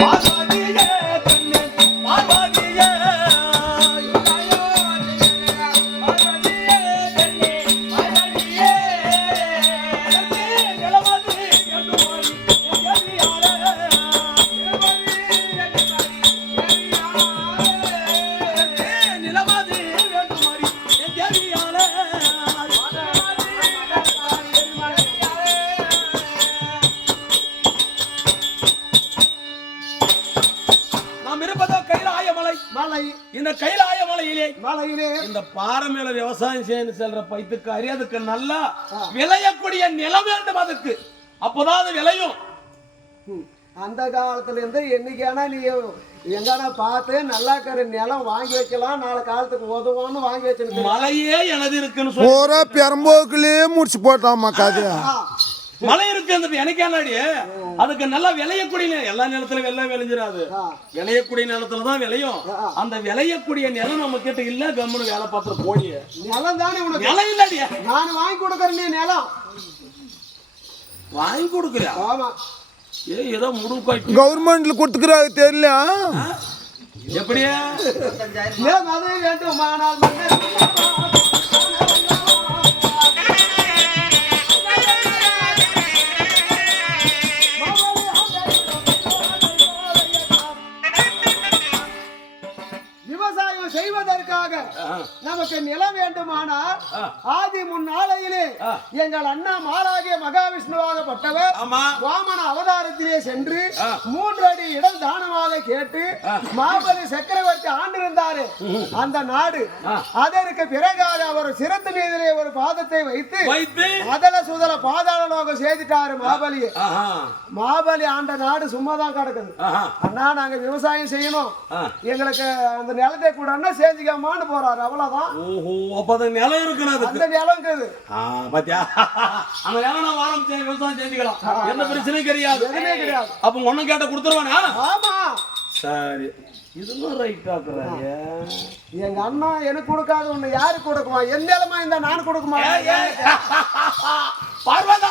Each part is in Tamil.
马上你 இந்த கைலாய மலையிலே மலையிலே. இந்த பாறை மேல விவசாயம் செய்யணும் செல்ற பைத்துக்காரி அதுக்கு நல்லா விளையக்கூடிய நிலம் வேண்டும் அதுக்கு. அப்போதான் அது விளையும். அந்த காலத்துல இருந்து என்னைக்கானா நீ எங்கானா பார்த்து நல்லா இருக்கிற நிலம் வாங்கி வைக்கலாம் நாளை காலத்துக்கு உதவான்னு வாங்கி வச்சிருக்க மலையே எனது இருக்குன்னு சொல்லி. பூரா பெரம்போக்குலயே முடிச்சு போட்டாம்மா கதையா? மலை இருக்கு அந்த எனக்கு என்னடி அதுக்கு நல்லா விளையக்கூடிய. எல்லா நிலத்துல வெள்ளம் விளைஞ்சிடாது விளையக்கூடிய நிலத்துல தான் விளையும். அந்த விளையக்கூடிய நிலம் நம்ம கிட்ட இல்ல கம்முன்னு வேலை பார்த்துட்டு போடிய நிலம் தானே உனக்கு? நிலம் இல்லடி. நான் வாங்கி கொடுக்கறேன் நீ நிலம். வாங்கி கொடுக்குறியா? ஆமா. ஏ ஏதோ முடுவு காய்ச்சி கவர்மெண்ட்ல கொடுத்துக்கிறாங்க தெரியல. எப்படியா? நிலம் அது வேண்டுமானால் மன்னர் செய்வதற்காக நமக்கு நிலம் வேண்டுமானால் ஆதி முன்னாளையிலே எங்கள் அண்ணா மாலாகிய மகாவிஷ்ணுவாகப்பட்டவர் ஆமா. வாமன அவதாரத்திலே சென்று மூன்று அடி இடம் தானமாக கேட்டு மாபலி சக்கரவர்த்தி ஆண்டிருந்தாரு. அந்த நாடு. அதற்கு பிறகாக அவர் சிரத்து மீதிலே ஒரு பாதத்தை வைத்து அதல சுதல பாதாள லோகம் செய்துட்டாரு மாபலியை ஆஹா. மாபலி ஆண்ட நாடு சும்மா தான் கிடக்குது அண்ணா நாங்க விவசாயம் செய்யணும். எங்களுக்கு அந்த நிலத்தை கூட செஞ்சுக்காமான்னு போறாரு. அவ்வளவுதான். ஓஹோ அப்ப அது நிலம் இருக்கணும் அதுக்கு. அந்த நிலங்குது ஆ, பாத்தியா? அந்த நிலம் நான் வாரம் செய்~ விவசாயம் செஞ்சுக்கலாம் எந்த பிரச்சனையும் கிடையாது. எதுவுமே கிடையாது. அப்ப ஒண்ணும் கேட்ட கொடுத்துருவானா? ஆமா. சரி. இதுவும் ரைட் எங்க அண்ணா எனக்கு கொடுக்காத ஒண்ணு யாருக்கு கொடுக்குமா? எந்த நிலமா இருந்தா நான் கொடுக்குமா? பார்வதா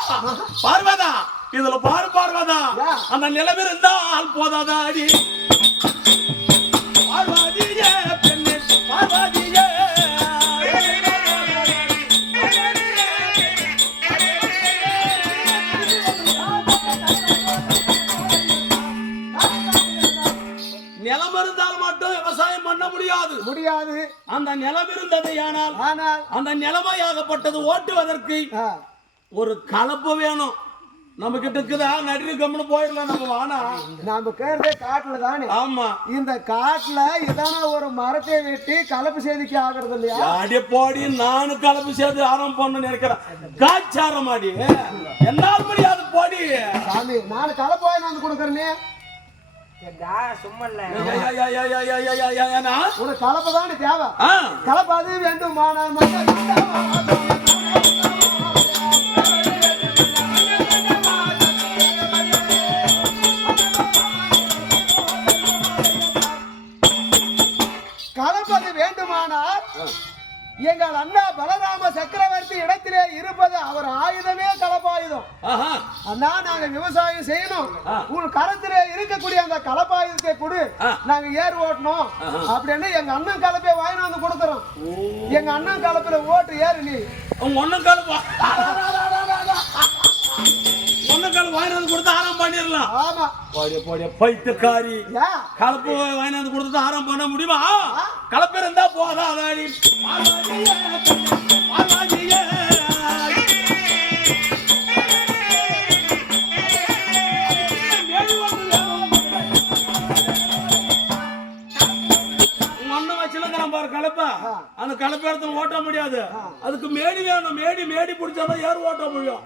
பார்வதா இதுல பாரு பார்வதா. அந்த நிலம் இருந்தால் போதாதா அடி நிலம் இருந்தால் மட்டும் விவசாயம் பண்ண முடியாது. முடியாது. அந்த நிலம் இருந்தது ஆனால் ஆனால் அந்த நிலைமையாகப்பட்டது ஓட்டுவதற்கு ஒரு கலப்பு வேணும். நம்ம கிட்ட இருக்குதா நடுவு கம்முன்னு போயிடலாம் நம்ம வானா நாம கேறதே காட்டுல தானே ஆமா இந்த காட்டுல இதான ஒரு மரத்தை வெட்டி கலப்பு செய்திக்கு ஆகுறது இல்லையா அடி போடி நானும் கலப்பு சேர்த்து ஆரம்பம் பண்ண நினைக்கிறேன் காய்ச்சாரம் அடி என்னால் முடியாது போடி சாமி நான் கலப்பு வாங்கி வந்து கொடுக்கறேனே? உனக்கு கலப்பு தானே தேவை ஆ, கலப்பு அது வேண்டுமானால் எங்கள் அண்ணா பலராம சக்கரவர்த்தி இடத்திலே இருப்பது அவர் ஆயுதமே கலப்பாயுதம். அண்ணா நாங்க விவசாயம் செய்யணும். உன் கரத்திலே இருக்கக்கூடிய அந்த கலப்பாயுதத்தை கொடு. நாங்க ஏர் ஓட்டணும். அப்படின்னு எங்க அண்ணன் கலப்பை வாங்கி வந்து கொடுக்குறோம் எங்க அண்ணன் கலப்புல ஓட்டு ஏறு நீ. உங்க ஒண்ணும் கால் வா- ஒண்ணும் கால் வாங்கிட்டு வந்து கொடுத்து ஆரம் பண்ணிடலாம். ஆமா. போடிய போடிய பைத்தியக்காரி. கலப்பு வாங்கி வந்து கொடுத்து ஆரம் பண்ண முடியுமா? கலப்பு இருந்தா அந்த கலப்பை எடுத்து ஓட்ட முடியாது அதுக்கு மேடி வேணும் மேடி மேடி பிடிச்சாதான் ஏர் ஓட்ட முடியும்